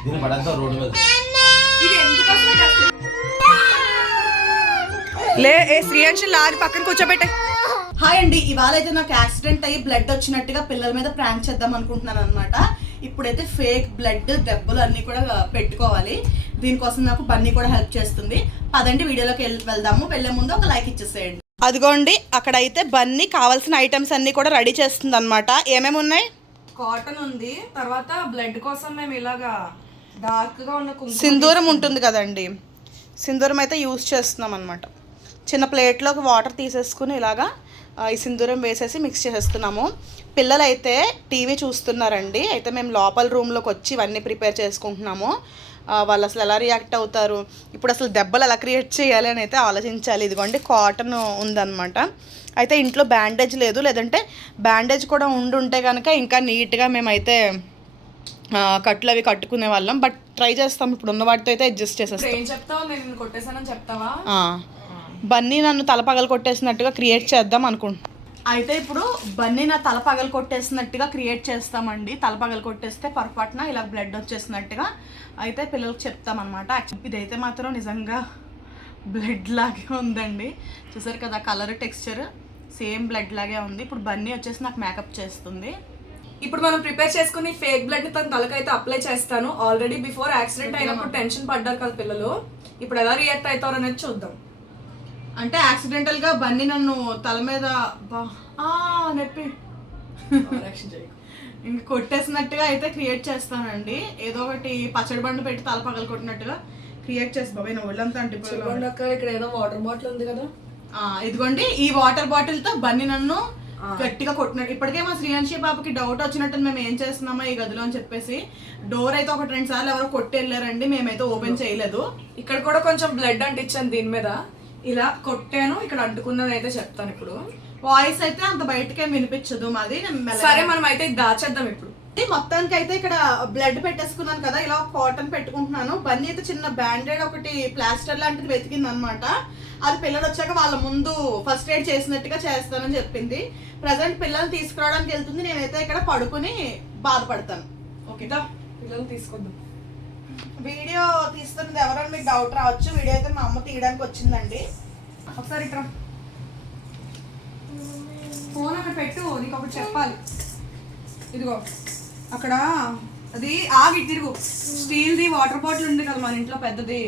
లే శ్రీయాంశి లారి పక్కన కూర్చోబెట్టే. హాయ్ అండి, ఇవాళ అయితే నాకు యాక్సిడెంట్ అయ్యి బ్లడ్ వచ్చినట్టుగా పిల్లల మీద ప్రాంక్ చేద్దాం అనుకుంటున్నాను అనమాట. ఇప్పుడైతే ఫేక్ బ్లడ్ దెబ్బలు అన్ని కూడా పెట్టుకోవాలి. దీనికోసం నాకు బన్నీ కూడా హెల్ప్ చేస్తుంది. పదండి వీడియోలోకి వెళ్దాము. వెళ్లే ముందు ఒక లైక్ ఇచ్చేసేయండి. అదిగోండి, అక్కడైతే బన్నీ కావాల్సిన ఐటమ్స్ అన్ని కూడా రెడీ చేస్తుంది అనమాట. ఏమేమి ఉన్నాయి? కాటన్ ఉంది, తర్వాత బ్లడ్ కోసం మేము ఇలాగా డార్క్ గా ఉన్న సింధూరం ఉంటుంది కదండి, సింధూరం అయితే యూజ్ చేస్తున్నాం అనమాట. చిన్న ప్లేట్లోకి వాటర్ తీసేసుకుని ఇలాగా ఈ సింధూరం వేసేసి మిక్స్ చేసేస్తున్నాము. పిల్లలు అయితే టీవీ చూస్తున్నారండి. అయితే మేము లోపల రూమ్లోకి వచ్చి ఇవన్నీ ప్రిపేర్ చేసుకుంటున్నాము. వాళ్ళు అసలు ఎలా రియాక్ట్ అవుతారు, ఇప్పుడు అసలు దెబ్బలు ఎలా క్రియేట్ చేయాలి అని అయితే ఆలోచించాలి. ఇదిగోండి కాటన్ ఉందన్నమాట. అయితే ఇంట్లో బ్యాండేజ్ లేదు, లేదంటే బ్యాండేజ్ కూడా ఉంటే కనుక ఇంకా నీట్గా మేమైతే కట్లు అవి కట్టుకునే వాళ్ళం. బట్ ట్రై చేస్తాం, ఇప్పుడు ఉన్న వాటితో అయితే అడ్జస్ట్ చేసేస్తాం. ఏం చెప్తావు? నేను కొట్టేసానని చెప్తావా? బన్నీ నన్ను తల పగలు కొట్టేసినట్టుగా క్రియేట్ చేద్దాం అనుకుంటున్నాను. అయితే ఇప్పుడు బన్నీ నా తల పగలు కొట్టేసినట్టుగా క్రియేట్ చేస్తామండి. తల పగలు కొట్టేస్తే పొరపాటున ఇలా బ్లడ్ వచ్చేసినట్టుగా అయితే పిల్లలకు చెప్తామన్నమాట. ఇదైతే మాత్రం నిజంగా బ్లడ్ లాగే ఉందండి. చూసారు కదా, కలర్ టెక్స్చర్ సేమ్ బ్లడ్ లాగే ఉంది. ఇప్పుడు బన్నీ వచ్చేసి నాకు మేకప్ చేస్తుంది. ఇప్పుడు మనం ప్రిపేర్ చేసుకుని ఫేక్ బ్లడ్ ని తన తలకైతే అప్లై చేస్తాను. ఆల్రెడీ బిఫోర్ యాక్సిడెంట్ అయినప్పుడు టెన్షన్ పడ్డారు కదా పిల్లలు, ఇప్పుడు ఎలా రియాక్ట్ అవుతారు అనేది చూద్దాం. అంటే యాక్సిడెంటల్ గా బన్నీ నన్ను తల మీద నొప్పి ఇంక కొట్టేసినట్టుగా అయితే క్రియేట్ చేస్తానండి. ఏదో ఒకటి పచ్చడి బండు పెట్టి తల పగలు కొట్టినట్టుగా క్రియేట్ చేసి బాబాయ్ నా ఒళ్ళంతా అంటే ఇక్కడ ఏదో వాటర్ బాటిల్ ఉంది కదా, ఇదిగోండి ఈ వాటర్ బాటిల్ తో బన్నీ నన్ను గట్టిగా కొట్టినట్టు. ఇప్పటికే మా శ్రీయాంశి పాపకి డౌట్ వచ్చినట్టు మేము ఏం చేస్తున్నామా ఈ గదిలో అని చెప్పేసి డోర్ అయితే 1-2 సార్లు ఎవరో కొట్టి వెళ్ళారండి. మేమైతే ఓపెన్ చేయలేదు. ఇక్కడ కూడా కొంచెం బ్లడ్ అంటించాను దీని మీద, ఇలా కొట్టాను, ఇక్కడ అంటుకున్నది అయితే చెప్తాను. ఇప్పుడు వాయిస్ అయితే అంత బయటకే వినిపించదు మాది. సరే మనం అయితే దాచేద్దాం. ఇప్పుడు మొత్తానికి అయితే ఇక్కడ బ్లడ్ పెట్టేసుకున్నాను కదా, ఇలా కాటన్ పెట్టుకుంటున్నాను. బన్నీ అయితే చిన్న బ్యాండేడ్ ఒకటి ప్లాస్టర్ లాంటిది వెతికింది అనమాట. అది పిల్లలు వచ్చాక వాళ్ళ ముందు ఫస్ట్ ఎయిడ్ చేసినట్టుగా చేస్తానని చెప్పింది. ప్రజెంట్ పిల్లల్ని తీసుకురావడానికి వెళ్తుంది. నేనైతే ఇక్కడ పడుకుని బాధపడతాను. ఓకేదా, పిల్లలు తీసుకొద్దాం. వీడియో తీస్తున్నది ఎవరని మీకు డౌట్ రావచ్చు. వీడియో అయితే మా అమ్మ తీయడానికి వచ్చిందండి. ఒకసారి ఇక్కడ ఫోన్ అక్కడ పెట్టు, నీకు ఒకటి చెప్పాలి. ఇదిగో అక్కడ అది ఆగి తిరుగు, స్టీల్ది వాటర్ బాటిల్ ఉంది కదా మన ఇంట్లో పెద్దది,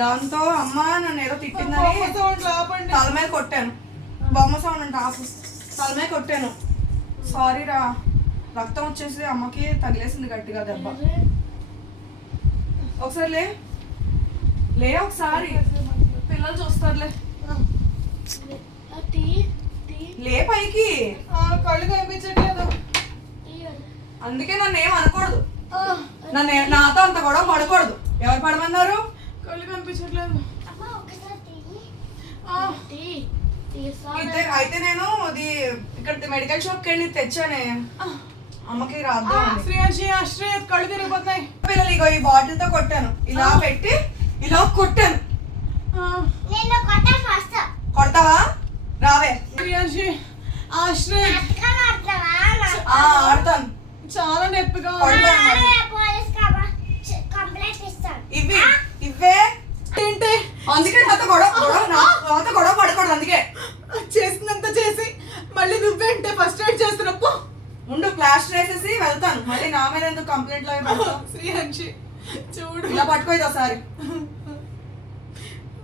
దాంతో అమ్మ నన్ను ఏదో తిట్టిందని తల మీద కొట్టాను. బొమ్మ సౌండ్ అంటే ఆపు, తల మీద కొట్టాను. సారీ రా, రక్తం వచ్చేసి అమ్మకి తగిలేసింది గట్టిగా దెబ్బ. ఒకసారి లే ఒకసారి పిల్లలు చూస్తారులే. లే పైకి, కళ్ళు కనిపించట్లేదు. అందుకే నన్ను ఏం అనకూడదు, నాతో అంత గొడవ పడకూడదు. ఎవరు పడమన్నారు? కళ్ళు కనిపించట్లేదు. అయితే నేను అది ఇక్కడ మెడికల్ షాప్కి వెళ్ళి తెచ్చానే, అమ్మకి రాద్దాం. కళ్ళు తిరిగిపోతున్నాయి. పిల్లలు ఇగో ఈ బాటిల్ తో కొట్టాను, ఇలా పెట్టి ఇలా కొట్టాను. కొడతావా? రావే. ఆడతాను, చాలా నొప్పిగా ఇవే ఏంటి, అందుకే నాతో గొడవ పడకూడదు. అందుకే చేసినంత చేసి మళ్ళీ నువ్వేంటే ఫస్ట్ ఎయిడ్ చేస్తున్నప్పు ఉండు, ప్లాస్టర్ వేసేసి వెళ్తాను. మళ్ళీ నా మీద ఎందుకు కంప్లైంట్ శ్రీయాంశి చూడు, ఇలా పట్టుకోదు ఒకసారి.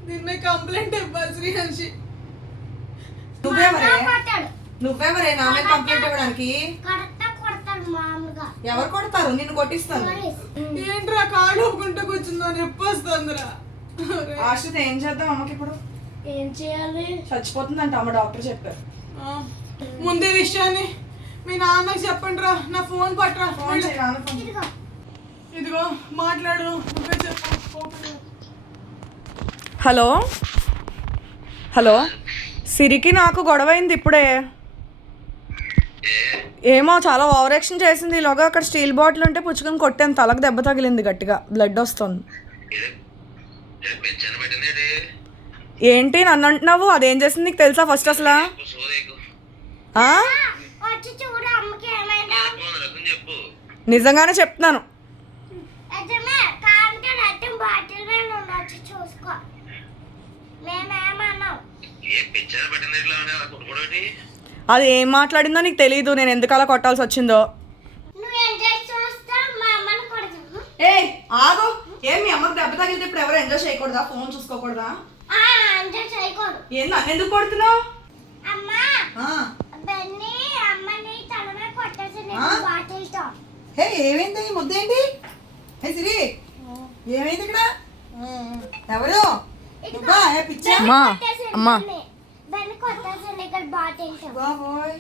దీని కంప్లైంట్ ఇవ్వాలి శ్రీయాంశి. నువ్వెవరే నా మీద కంప్లైంట్ ఇవ్వడానికి? ఎవరు కొడతారు? నిన్ను కొట్టిస్తాను. ఏంట్రా కాళ్ళు ఒప్పుకుంటూ కూర్చుందా, నొప్పి వస్తుందిరా. ఆశ్రిత ఏం చేద్దాం అమ్మకి? ఇప్పుడు ఏం చేయాలి? చచ్చిపోతుందంట అమ్మ, డాక్టర్ చెప్పారు. ముందే విషయాన్ని మీ నాన్నకి చెప్పండి రా. నా ఫోన్ పట్టరా. ఇదిగో మాట్లాడు, నువ్వే చెప్పు. హలో హలో, సిరికి నాకు గొడవ అయింది ఇప్పుడే. ఏమో చాలా ఓవర్ యాక్షన్ చేసింది. ఈలోగా అక్కడ స్టీల్ బాటిల్ ఉంటే పుచ్చుకొని కొట్టాను, తలకు దెబ్బ తగిలింది గట్టిగా, బ్లడ్ వస్తుంది. ఏంటి నన్ను అంటున్నావు? అదేం చేసింది నీకు తెలుసా ఫస్ట్ అసలు? నిజంగానే చెప్తున్నాను. అది ఏం మాట్లాడిందో నీకు తెలీదు, నేను ఎందుకు అలా కొట్టాల్సి వచ్చిందో. ఏ ఆగు, ఏం మీ అమ్మకి దెబ్బ తగిలితే ఇప్పుడు ఎవరు ఎంజాయ్ చేయకూడదా? ఫోన్ చూసుకోకూడదా? ఏంది నన్ను ఎందుకు కొడుతున్నావు? ఏమైంది ముద్దేంటి? సిరి ఏమైంది ఇక్కడ? ఎవరు పిచ్చా? అమ్మా బాబోయ్,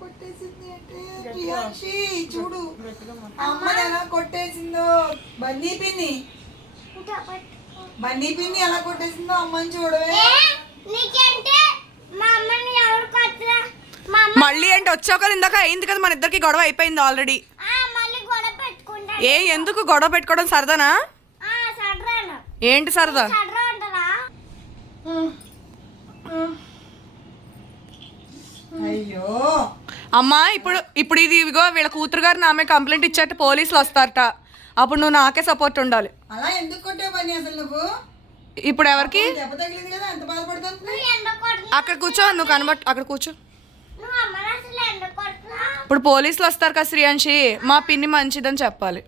కొట్టేసింది అంటే ప్రియాంశి చూడు అమ్మని ఎలా కొట్టేసిందో. బన్నీ పిన్ని ఎలా కొట్టేసిందో అమ్మని చూడవే. మళ్ళీ ఏంటి వచ్చాక ఇందాక అయింది కదా, మన ఇద్దరికి గొడవ అయిపోయింది ఆల్రెడీ. ఎందుకు గొడవ పెట్టుకోవడం సరదానా? ఏంటి సరదా? అయ్యో అమ్మా, ఇప్పుడు ఇది ఇవిగో వీళ్ళ కూతురు గారు నా మీద కంప్లైంట్ ఇచ్చాట, పోలీసులు వస్తారట. అప్పుడు నువ్వు నాకే సపోర్ట్ ఉండాలి. అలా ఎందుకు కొట్టావు పని అసలు నువ్వు? ఇప్పుడు ఎవరికి దెబ్బ తగిలింది కదా, ఎంత బాధపడుతుంది? అక్కడ కూర్చో, నువ్వు కనబట్ అక్కడ కూర్చో. ఇప్పుడు పోలీసులు వస్తారు కదా శ్రీయాంశి, మా పిన్ని మంచిదని చెప్పాలి.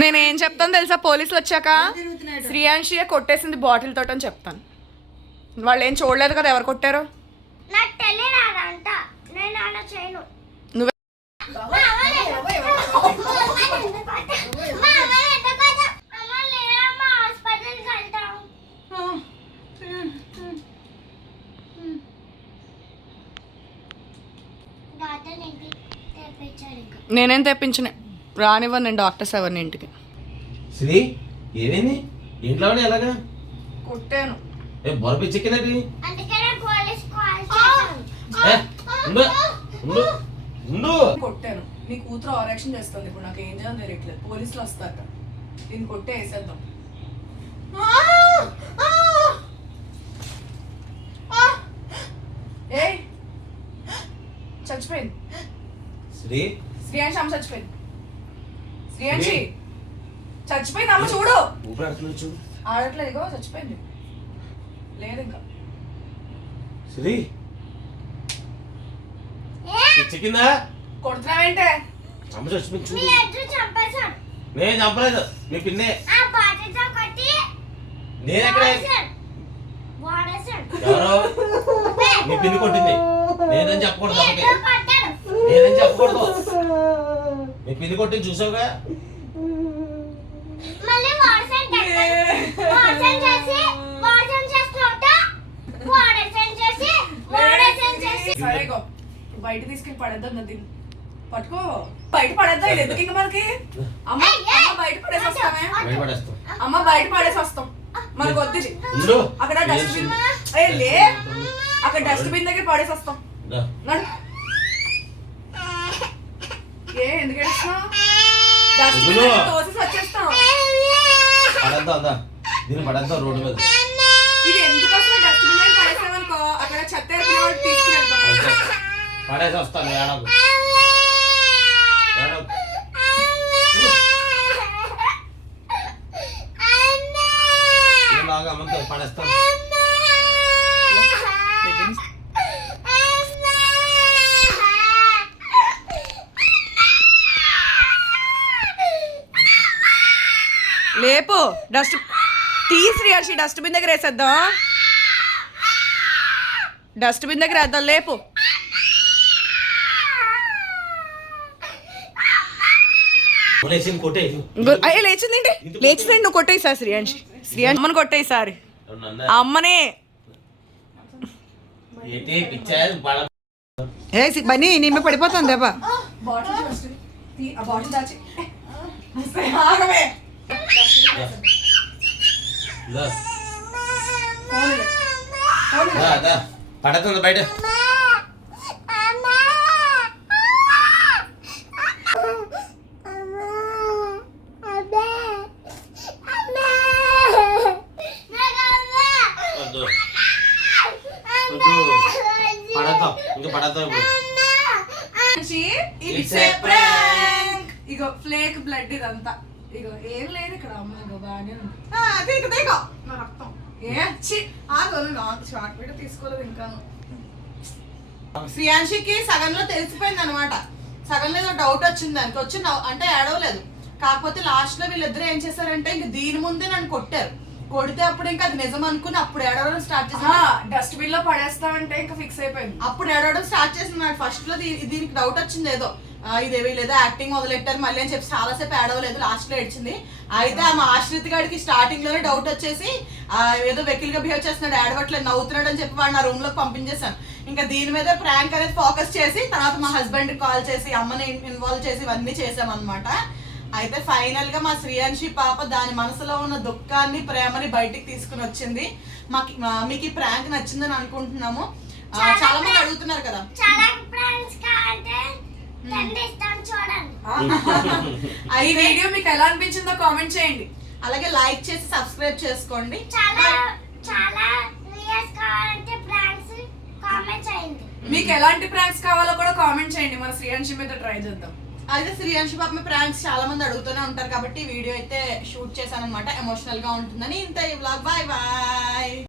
నేనేం చెప్తాను తెలుసా? పోలీసులు వచ్చాక శ్రీయాంశియే కొట్టేసింది బాటిల్ తోట అని చెప్తాను. వాళ్ళు ఏం చూడలేదు కదా ఎవరు కొట్టారో. నువ్వే నేనేం తెప్పించిన రానివ్వను నేను డాక్టర్స్ ఎవరిని ఇంటికి. శ్రీ ఏమైంది ఇంట్లో ఎలాగా కొట్టాను? బొరపిచ్చెక్కినట్టు కొట్టాను. నీ కూతురు ఆరక్షణ చేస్తుంది, ఇప్పుడు నాకు ఏం చేయాలి తెలియట్లేదు. పోలీసులు వస్తాక దీన్ని కొట్టే వేసేద్దాం. ఏ చచ్చిపోయింది శ్రీయాంశి, అమ్మ చచ్చిపోయింది. శ్రీయాంశి చచ్చిపోయింది, అమ్మ చూడు. ఆడట్లేదు, ఇగో చచ్చిపోయింది. లేదు ఇంకా. శ్రీ చిక్కిందా? కొడుతున్నావేంటే? అమ్మ చచ్చిపోయింది. నేను చంపలేదు, మీ పిన్నే. నేను ఎక్కడ? ఎవరో మీ పిన్ని కొట్టింది. నేనేం చెప్పకూడదు, నేనేం చెప్పకూడదు. మీ పిన్ని కొట్టింది చూసావుగా. బయట తీసుకెళ్ళి పడేద్దాం నది, పట్టుకో బయట పడేద్దాం. ఇది ఎందుకు ఇంకా మనకి? అమ్మ బయట పడేసి వస్తామే, అమ్మ బయట పడేసి వస్తాం. మనకు వద్దు అక్కడ డస్ట్బిన్, లే అక్కడ డస్ట్బిన్ దగ్గర పడేసి వస్తాం. ఏ ఎందుకు ఏడుస్తున్నావు? డస్ట్బిన్ తోసేసి వచ్చేస్తాం. దీన్ని పడేద్దాం రోడ్డు మీద. ఇది ఎందుకు అసలు డస్ట్బిన్ దగ్గర పడేసామనుకో అక్కడ చెత్త తీసుకుని పడేసి వస్తాను. అమ్మంతో పడేస్తాను. లేపు డస్ట్ తీసి డస్ట్బిన్ దగ్గర వేసేద్దాం. డస్ట్బిన్ దగ్గర వేద్దాం, లేపు. లేచింది లేచింది, నువ్వు కొట్టేసా శ్రీయాంశి. శ్రీయాంశి అమ్మని కొట్టేసారి, అమ్మనే. బన్నీ నిమ్మ పడిపోతుంది దెబ్బ. పడుతుంది బయట. ఇగో ఫ్లేక్ బ్లడ్ ఇదంతా. ఇగో ఏం లేదు ఇక్కడ. అమ్మ ఇగో బాగానే ఉంది. తీగ నా రక్తం షార్ట్ వీడియో తీసుకోలేదు ఇంకా. శ్రీయాంశికి సగంలో తెలిసిపోయింది అనమాట. సగంలో ఏదో డౌట్ వచ్చింది దానికి వచ్చి అంటే ఏడవలేదు. కాకపోతే లాస్ట్ లో వీళ్ళిద్దరు ఏం చేశారంటే ఇంక దీని ముందే నన్ను కొట్టారు. కొడితే అప్పుడు ఇంకా అది నిజం అనుకుని అప్పుడు ఏడవడం స్టార్ట్ చేసి డస్ట్బిన్ లో పడేస్తామంటే ఇంకా ఫిక్స్ అయిపోయింది. అప్పుడు ఏడవడం స్టార్ట్ చేసింది. ఫస్ట్ లో దీనికి డౌట్ వచ్చింది ఏదో ఇదేవి లేదా యాక్టింగ్ మొదలెట్టారు మళ్ళీ అని చెప్పి చాలాసేపు ఏడవలేదు. లాస్ట్ లో ఏడ్చింది. అయితే మా ఆశ్రిత్ గారికి స్టార్టింగ్ లోనే డౌట్ వచ్చేసి ఏదో వెకిల్ గా బిహేవ్ చేస్తున్నాడు, ఏడవట్లేదు, నవ్వుతున్నాడు అని చెప్పి వాడు నా రూమ్ లోకి పంపించేశాను. ఇంకా దీని మీద ప్రాంక్ అనేది ఫోకస్ చేసి తర్వాత మా హస్బెండ్ కాల్ చేసి అమ్మని ఇన్వాల్వ్ చేసి ఇవన్నీ చేసామన్నమాట. అయితే ఫైనల్ గా మా శ్రీయాంశి పాప దాని మనసులో ఉన్న దుఃఖాన్ని ప్రేమని బయటికి తీసుకుని వచ్చింది. మీకు ఈ ప్రాంక్ నచ్చిందని అనుకుంటున్నాము. చాలా మంది అడుగుతున్నారు కదా ఈ వీడియో మీకు ఎలా అనిపించిందో కామెంట్ చేయండి. అలాగే లైక్ చేసి సబ్స్క్రైబ్ చేసుకోండి. మీకు ఎలాంటి ప్రాంక్స్ కావాలో కూడా కామెంట్ చేయండి. మన శ్రీయాంశి మీద ట్రై చేద్దాం. అయితే శ్రీయాంశి పాప మీ ప్రాంక్స్ చాలా మంది అడుగుతూనే ఉంటారు కాబట్టి వీడియో అయితే షూట్ చేశాను అనమాట. ఎమోషనల్ గా ఉంటుందని. ఇంత ఈ వ్లాగ్. Bye bye.